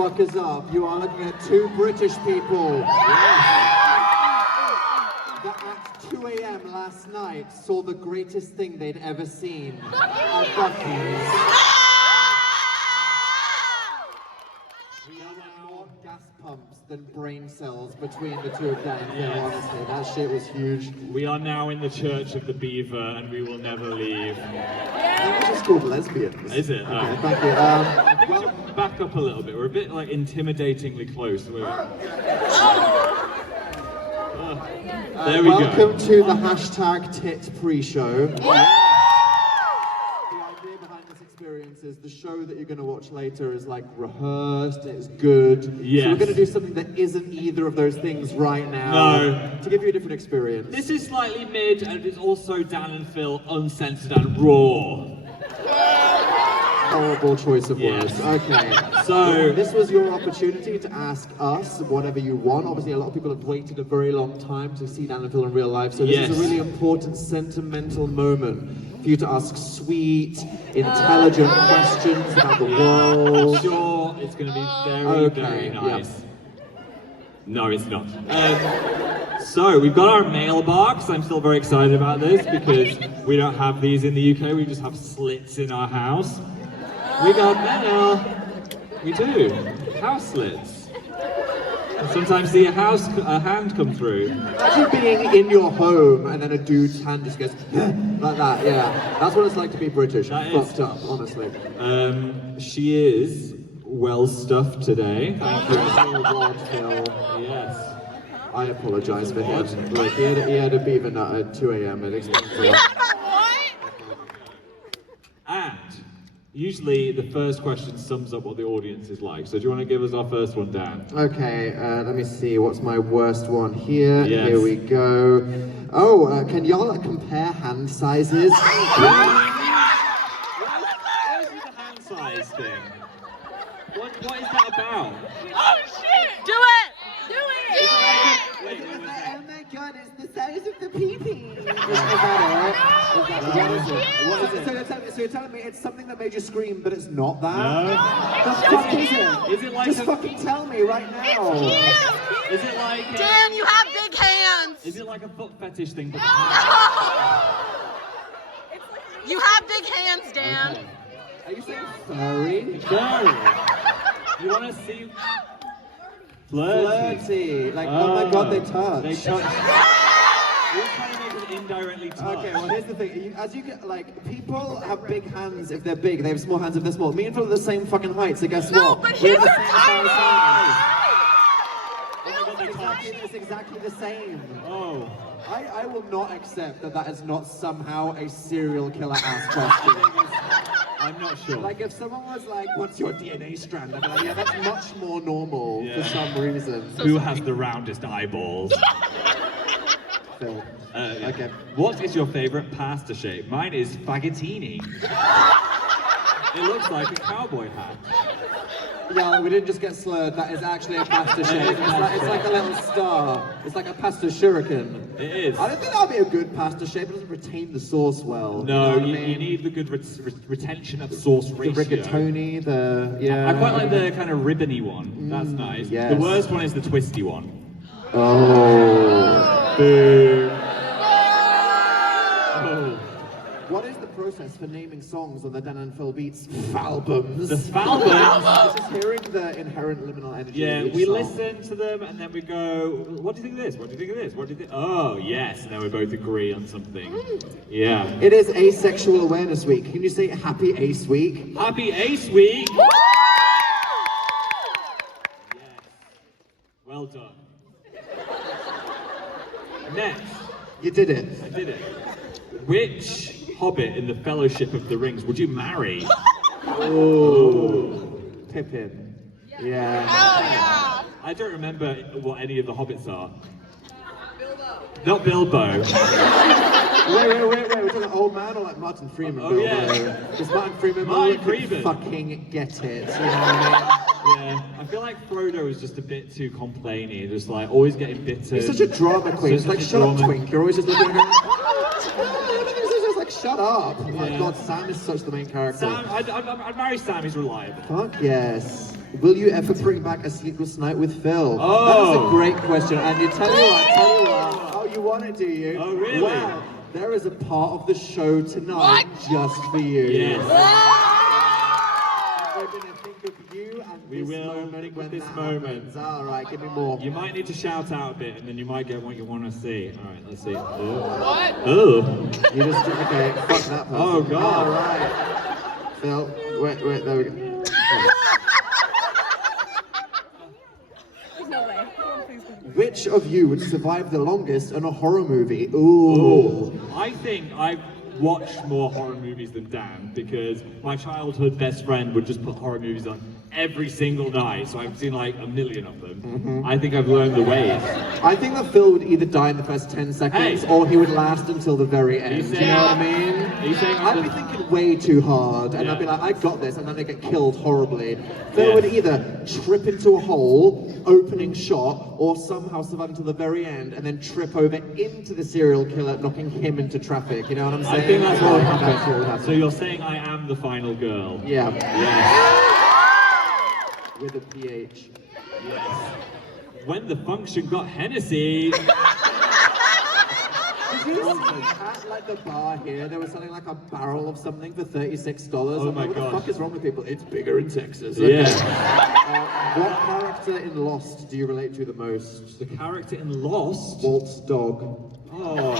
fuckers up. You are looking at two British people that at 2 a.m. last night saw the greatest thing they'd ever seen at Bucky's. More gas pumps than brain cells between the two of them. Yes. Honestly, that shit was huge. We are now in the Church of the Beaver, and we will never leave. That was just called lesbians. Is it? Okay, thank you. I think we should back up a little bit. We're a bit like intimidatingly close. There we go. Welcome to the hashtag tit pre-show. The idea behind this experience is the show that you're going to watch later is like rehearsed, it's good. Yes. So we're going to do something that isn't either of those things right now. No. To give you a different experience. This is slightly mid, and it's also Dan and Phil uncensored and raw. Horrible choice of words. Yes. Okay. So this was your opportunity to ask us whatever you want. Obviously, a lot of people have waited a very long time to see Dan and Phil in real life, so this is a really important, sentimental moment for you to ask sweet, intelligent questions about the world. I'm sure it's going to be very nice. Yep. No, it's not. So we've got our mailbox. I'm still very excited about this because we don't have these in the UK. We just have slits in our house. We got mail. We do. House slits. And sometimes see a hand come through. Imagine being in your home and then a dude's hand just goes like that. Yeah, that's what it's like to be British. Fucked up, honestly. She is well stuffed today. Thank you. Phil. Yes. I apologise for him. Like he had a beaver nut at 2 a.m. and explained to us. And usually the first question sums up what the audience is like. So do you want to give us our first one, Dan? Okay, let me see. What's my worst one here? Yes. Here we go. Oh, can y'all compare hand sizes? What is with the hand size thing? What is that about? Oh shit! Do it! Do it! Wait, Oh my god, it's the size of the pee-pee. Is that it? What is it? So you're telling me it's something that made you scream, but it's not that? No. The fuck is it? Is it like Just fucking tell me right now. Is it like Dan, you have big hands! Is it like a foot fetish thing? But You have big hands, Dan! Okay. Are you saying furry? Furry. You want to see? Flirty. Like, oh my god, they touch. They touch. We're trying to make them indirectly touch. Okay, well here's the thing. As you get, like, people have big hands if they're big, they have small hands if they're small. Me and Phil are the same fucking height, so guess No, what? but We're his the are same tiny! size. Oh my God, It's exactly the same. Oh. I will not accept that is not somehow a serial killer ass question. I'm not sure. Like if someone was like, what's your DNA strand? I'd be like, yeah, that's much more normal Yeah. for some reason. Who has the roundest eyeballs? Phil. Okay. What is your favorite pasta shape? Mine is spaghettini. It looks like a cowboy hat. Yeah, we didn't just get slurred. That is actually a pasta shape. It's like a little star. It's like a pasta shuriken. It is. I don't think that would be a good pasta shape. It doesn't retain the sauce well. No, you, know what I you mean? need the good retention of sauce The ratio. rigatoni, yeah. I quite like the kind of ribbony one. That's nice. yes. The worst one is the twisty one. Oh. Boo. Oh. What is the process for naming songs on the Dan and Phil Beats albums? The albums? This is hearing the inherent liminal energy. Yeah, of each we song. listen to them and then we go, what do you think of this? What do you think of this? What do you think? Oh, yes. And then we both agree on something. Yeah. It is Asexual Awareness Week. Can you say Happy Ace Week? Happy Ace Week! Yes. Well done. Next. You did it. I did it. Which hobbit in the Fellowship of the Rings would you marry? Oh. Pippin. Yeah. Oh yeah! I don't remember what any of the hobbits are. Bilbo. Not Bilbo. Wait. We're talking old man or like Martin Freeman? Oh, yeah. Because Martin Freeman Martin could Freeman. fucking get it. You know what I mean? Yeah, I feel like Frodo is just a bit too complaining, just like always getting bitter. He's such a drama queen. It's Such like, a shut up, drama- twink. You're always just looking at her. Everything's just like, shut up. Oh my Yeah. god, Sam is such the main character. Sam, I'd marry Sam, he's reliable. Fuck yes. Will you ever bring back a sleepless night with Phil? Oh. That is a great question. And you tell you what. Oh, you want it, do you? Oh, really? Well, there is a part of the show tonight just for you. Yes. We're going to think of you and We this will moment think when of this that moment. happens. All right, give me more. You might need to shout out a bit, and then you might get what you want to see. All right, let's see. What? You just, okay, fuck that person. Oh, God. All right. Phil, wait, there we go. Which of you would survive the longest in a horror movie? Ooh. I think I've watched more horror movies than Dan because my childhood best friend would just put horror movies on every single night, so I've seen like a million of them. I think I've learned the ways. I think that Phil would either die in the first 10 seconds or he would last until the very end. saying- You know what I mean? Are you saying I'd be thinking way too hard, and I'd be like, I got this, and then they get killed horribly. Phil Yeah. would either trip into a hole, opening shot, or somehow survive until the very end, and then trip over into the serial killer, knocking him into traffic. You know what I'm saying? I think that's what would That's what would happen. happen. So you're saying I am the final girl? Yeah, Yes. with a PH. Yes. When the function got Hennessy. Did you see at like the bar here, there was something like a barrel of something for $36? Oh I'm my like, what gosh. the fuck is wrong with people? It's bigger in Texas. Yeah. What character in Lost do you relate to the most? The character in Lost. Walt's dog. Oh,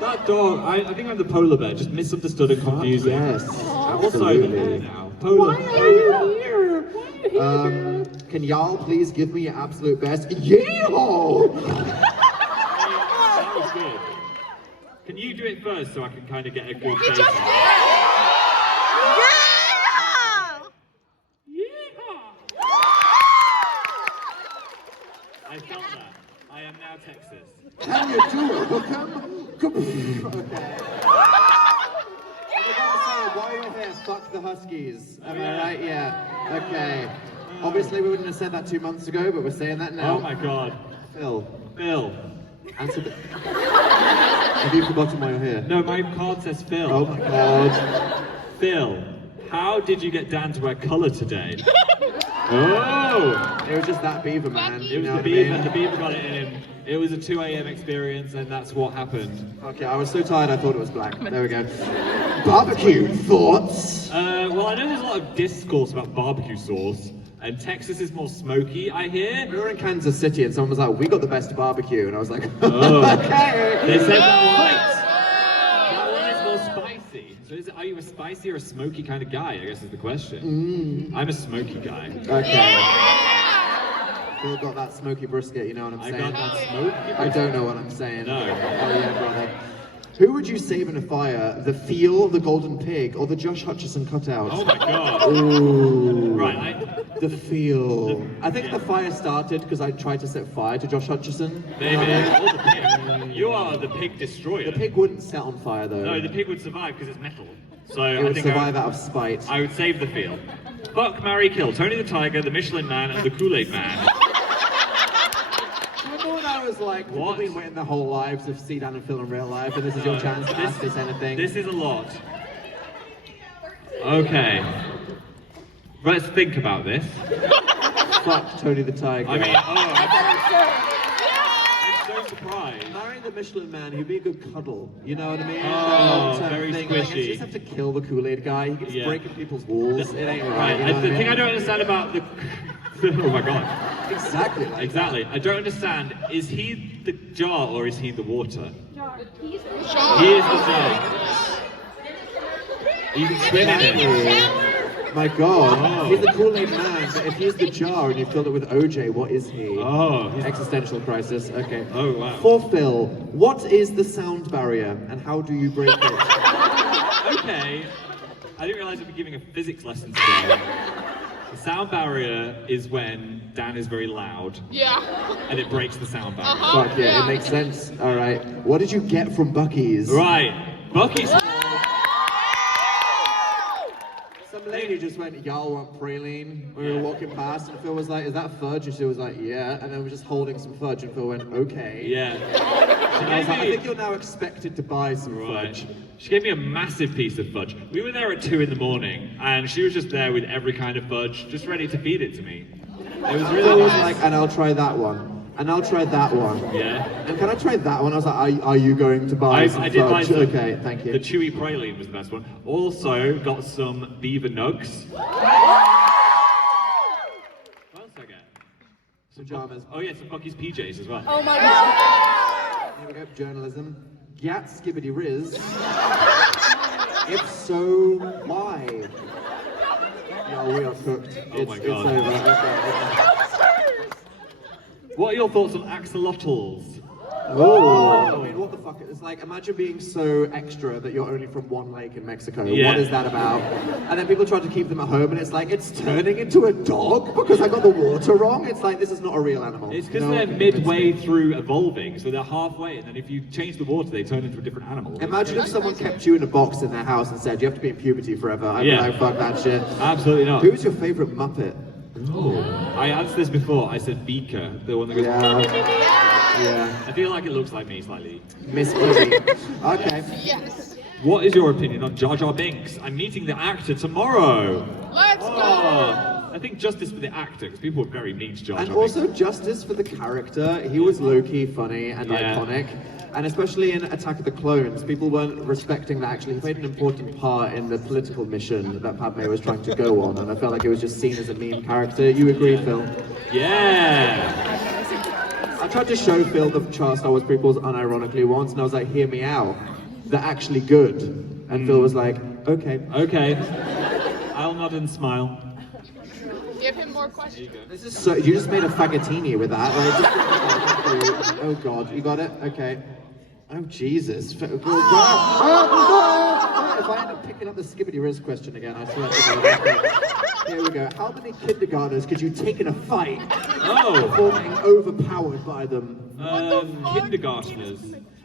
that dog. I think I'm the polar bear. Just misunderstood and confusing. Yes, Also, the absolutely. bear now. Polar. Can y'all please give me your absolute best? Yeehaw! That was good. Can you do it first so I can kind of get a good base? Yeah! I felt that. I am now Texas. Can you do it? Okay. While you're here, fuck the Huskies. Am I right? Yeah. Okay. Obviously, we wouldn't have said that 2 months ago, but we're saying that now. Oh my god. Phil, Phil. answer the... Have you forgotten why you're here? No, my card says Phil. Oh my god. Phil, how did you get Dan to wear colour today? Oh! It was just that beaver, man. It was the beaver. The beaver got it in him. It was a 2 a.m. experience, and that's what happened. Okay, I was so tired I thought it was black. There we go. BBQ Thoughts? Well, I know there's a lot of discourse about barbecue sauce, and Texas is more smoky, I hear. We were in Kansas City and someone was like, we got the best barbecue. And I was like, Oh. okay. They said that one is more spicy. So are you a spicy or a smoky kind of guy, I guess is the question. I'm a smoky guy. Okay. Phil got that smoky brisket, you know what I'm I saying? got that smoky. I don't know what I'm saying. No. Oh yeah, brother. Who would you save in a fire? The Feel, the Golden Pig, or the Josh Hutcherson cutout? Oh my god. Ooh. Right, The Feel. I think the fire started because I tried to set fire to Josh Hutcherson. Maybe. Or the pig. You are the pig destroyer. The pig wouldn't set on fire though. No, the pig would survive because it's metal. So It I would think survive out of spite. I would save the field. Fuck, marry, kill. Tony the Tiger, the Michelin Man, and the Kool-Aid Man. Remember when I was like, What? we've been waiting their whole lives to see Dan and Phil in real life, and this is your chance to ask us anything? This is a lot. Okay. Let's think about this. Fuck Tony the Tiger. I mean, I'm so surprised. Marrying the Michelin Man, he'd be a good cuddle. You know what I mean? Oh, Long-term very thing. Like, squishy. you just have to kill the Kool-Aid guy. He keeps Yeah. breaking people's walls. It ain't right. You know The what I thing mean? I don't understand about the... Oh my god. Exactly. Like Exactly. I don't understand. Is he the jar or is he the water? He is the jar. You can swim in it. My God, Oh. he's the Kool-Aid Man, but if he's the jar and you filled it with OJ, what is he? Oh, he's- Existential crisis, okay. Oh, wow. For Phil, what is the sound barrier and how do you break it? Okay. I didn't realize I'd be giving a physics lesson today. The sound barrier is when Dan is very loud Yeah. and it breaks the sound barrier. Fuck yeah, it makes sense. All right, what did you get from Buc-ee's? Right. Bucky's Some lady just went, y'all want praline? We were walking past, and Phil was like, is that fudge? And she was like, yeah. And then we're just holding some fudge, and Phil went, okay. Yeah. And I was like, I think you're now expected to buy some fudge. She gave me a massive piece of fudge. We were there at 2 in the morning, and she was just there with every kind of fudge, just ready to feed it to me. It was really Phil was nice. like, and I'll try that one. And I'll try that one. Yeah. And can I try that one? I was like, are you going to buy some I did buy fudge? some. Okay, thank you. The chewy praline was the best one. Also got some beaver nugs. What else did I get? Some Pajamas. Oh yeah, some Bucky's PJs as well. Oh my god. Here we go, journalism. Gat skibbity riz. If so, why? Yeah, we are cooked. Oh my God. It's over. Okay. What are your thoughts on axolotls? Oh, I mean, what the fuck? It's like, imagine being so extra that you're only from one lake in Mexico. Yeah. What is that about? And then people try to keep them at home, and it's like, it's turning into a dog because I got the water wrong. It's like, this is not a real animal. It's because No they're one can convince midway me. through evolving, so they're halfway, and then if you change the water, they turn into a different animal. Imagine if someone kept you in a box in their house and said, you have to be in puberty forever. I'd Yeah. be like, fuck that shit. Absolutely not. Who's your favorite Muppet? Oh, I answered this before. I said Beaker, the one that goes. Yeah. I feel like it looks like me slightly. Miss Bobby. Okay. Yes. What is your opinion on Jar Jar Binks? I'm meeting the actor tomorrow. Let's go. I think justice for the actor, because people were very mean to Jar Jar And Binks. also justice for the character. He was low-key funny and Yeah. iconic. And especially in Attack of the Clones, people weren't respecting that actually he played an important part in the political mission that Padme was trying to go on. And I felt like it was just seen as a meme character. You agree, Phil? Yeah. I tried to show Phil the Star Wars prequels unironically once, and I was like, hear me out. They're actually good. And Phil was like, okay. Okay. I'll nod and smile. Give him more questions. This is so, you just made a fagottini with that. Like, oh god, you got it? Okay. Oh Jesus. If I end up picking up the skibbity riz question again, I swear to God. Here we go. How many kindergartners could you take in a fight before being overpowered by them? Kindergartners.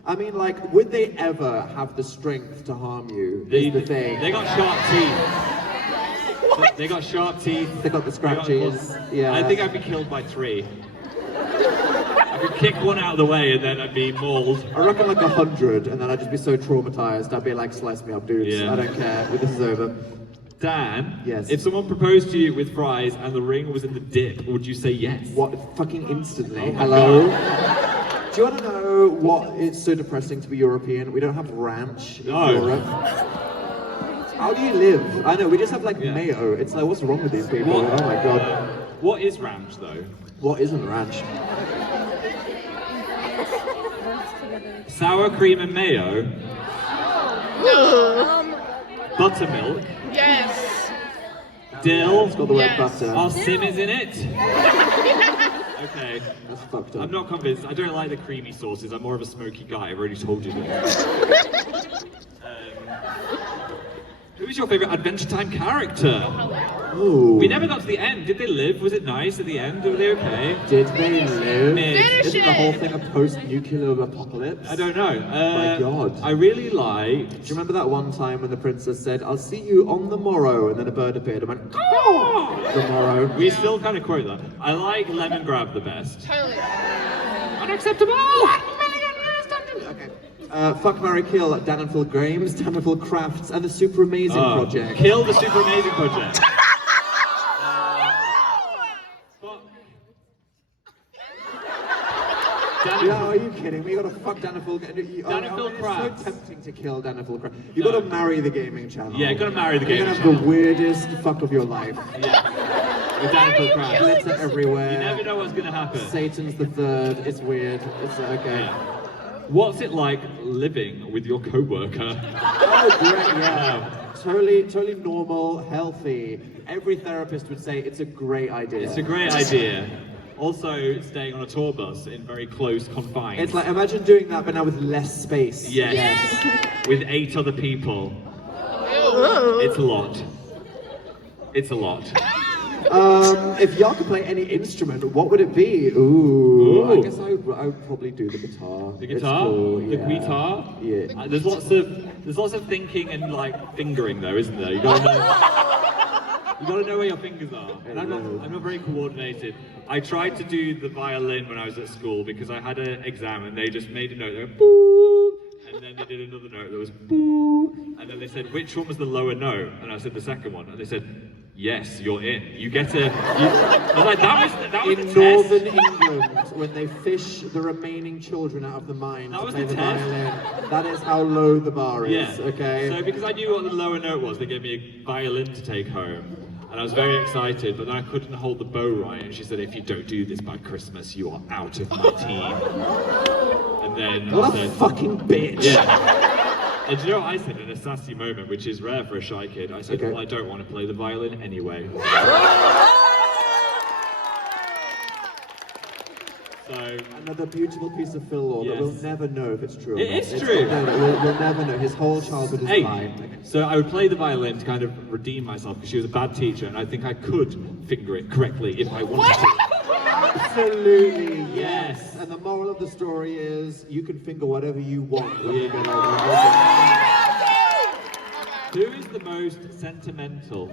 I mean, like, would they ever have the strength to harm you? Is the thing. They got sharp teeth. What? They got sharp teeth. They got the They got scratches. claws. Yeah. I think I'd be killed by 3. I could kick one out of the way and then I'd be mauled. I reckon like 100, and then I'd just be so traumatized. I'd be like, slice me up, dudes. Yeah. I don't care. This is over. Dan, Yes. if someone proposed to you with fries and the ring was in the dip, would you say yes? What? Fucking instantly. Oh my Hello? Do you want to know what it's so depressing to be European? We don't have ranch in No. Europe. How do you live? I know, we just have like Yeah. mayo. It's like, what's wrong with these people? What- Oh my god. What is ranch though? What isn't ranch? Sour cream and mayo? Buttermilk? Yes. Dill? It's got the word Yes. butter. Are simmers in it? Okay. That's fucked up. I'm not convinced. I don't like the creamy sauces. I'm more of a smoky guy. I've already told you that. Who is your favourite Adventure Time character? Ooh. We never got to the end. Did they live? Was it nice at the end? Were they okay? Did they live? Mid. Isn't the whole thing a post-nuclear apocalypse? I don't know. My God. I really liked. Do you remember that one time when the princess said, I'll see you on the morrow, and then a bird appeared and went, oh, the morrow. We still kind of quote that. I like Lemon Grab the best. Totally. Unacceptable! Okay. Fuck, marry, kill, Dan and Phil Grames, Dan and Phil Crafts, and the Super Amazing Project. Kill the Super Amazing Project. Fuck. Yeah, are you kidding me? You gotta fuck Dan and Phil. Dan and Phil Crafts. It's so tempting to kill Dan and Phil Crafts. You gotta marry the gaming channel. Yeah, you gotta marry the You're gaming gonna have channel. the weirdest fuck of your life. Yeah. With Dan and Phil Crabs. Glitter everywhere. You never know what's gonna happen. Satan's the third. It's weird. It's okay. Yeah. What's it like living with your co-worker? Oh, great, yeah. Totally normal, healthy. Every therapist would say it's a great idea. It's a great idea. Also, staying on a tour bus in very close confines. It's like, imagine doing that, but now with less space. Yes. With 8 other people. It's a lot. It's a lot. If y'all could play any instrument, what would it be? Ooh. I guess I would probably do the guitar. The It's guitar? cool, The yeah. guitar? Yeah. There's lots of thinking and like fingering though, isn't there? You gotta know. You gotta know where your fingers are. And I'm not very coordinated. I tried to do the violin when I was at school because I had an exam and they just made a note. They went, boo! And then they did another note that was boo! And then they said, which one was the lower note? And I said, the second one. And they said, yes, you're in. You get a... I was like, that was In the northern test. England, when they fish the remaining children out of the mine That to was play the the test. violin, that is how low the bar is, Yeah. okay? So because I knew what the lower note was, they gave me a violin to take home. And I was very excited, but then I couldn't hold the bow right. And she said, if you don't do this by Christmas, you are out of my team. And then What I a said, fucking bitch! yeah. And do you know what I said in a sassy moment, which is rare for a shy kid? I said, Okay. well, I don't want to play the violin anyway. So, Another beautiful piece of film lore that Yes. we'll never know if it's true or It not. is It's- true. No, we'll never know. His whole childhood is hey, lying. so I would play the violin to kind of redeem myself because she was a bad teacher, and I think I could finger it correctly if I wanted to. Absolutely, yes. Yes. And the moral of the story is, you can finger whatever you want. when you get older. Who is the most sentimental?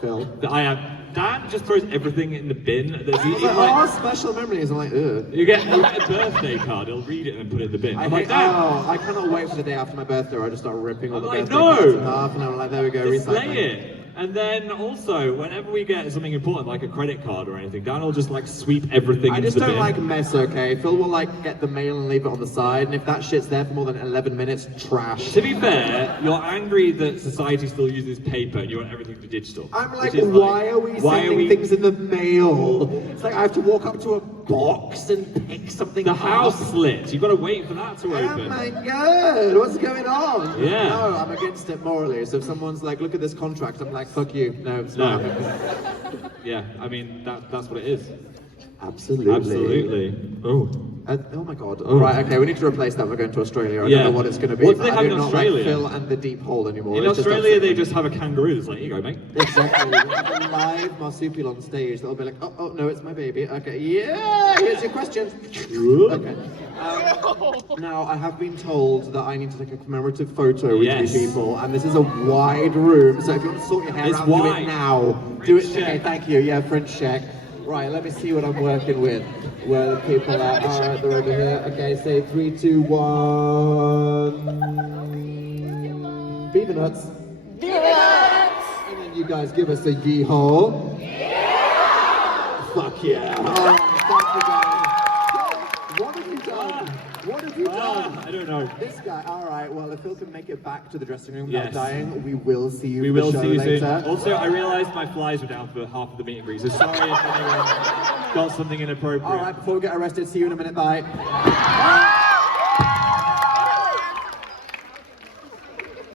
Phil. That I am. Dan just throws everything in the bin. There's He's like, oh, special memories. I'm like, ugh. you get a birthday card, he'll read it and then put it in the bin. I'm like, I Dan, I cannot wait for the day after my birthday where I just start ripping all I'm the like, birthday no. cards in half, and I'm like, there we go, display recycling. it. And then also, whenever we get something important like a credit card or anything, Dan will just like sweep everything I into just the don't bin. like mess, okay? Phil will like get the mail and leave it on the side, and if that shit's there for more than 11 minutes, trash. To be fair, you're angry that society still uses paper and you want everything to digital. I'm like, which is why are we why sending things in the mail? It's like I have to walk up to a box and pick something The up. house slit. You've got to wait for that to Oh open. my god, what's going on? Yeah. No, I'm against it morally. So if someone's like, look at this contract, I'm like, fuck you. No, it's No. not happening. Yeah, I mean that's what it is. Absolutely. Absolutely. Oh. Oh my god. Oh. Right, okay, we need to replace that. We're going to Australia. I Yeah. don't know what it's going to be. What do but they I have do in not Australia? like Phil and the deep hole anymore. In It's just Australia, they upsetting. just have a kangaroo. It's like, here you go, mate. Exactly. We have a live marsupial on stage that'll be like, oh, no, it's my baby. Okay, yeah, here's your question. Okay. Now, I have been told that I need to take a commemorative photo with Yes. you people, and this is a wide room, so if you want to sort your hair It's out, do wide. it now. Do it. French Okay, check. thank you. Yeah, French check. Right, let me see what I'm working with. Where the people are. All right, they're over here. Okay, say 3, 2, 1. Beaver nuts. And then you guys give us a yee-haw. Fuck yeah. Oh, thank you guys. What have you done? What have you done? I don't know. This guy, alright, well, if Phil can make it back to the dressing room Yes. without dying, we will see you We for will the show see you later. soon. Also, I realised my flies were down for half of the meet and greet, so sorry if anyone got something inappropriate. Alright, before we get arrested, see you in a minute, bye.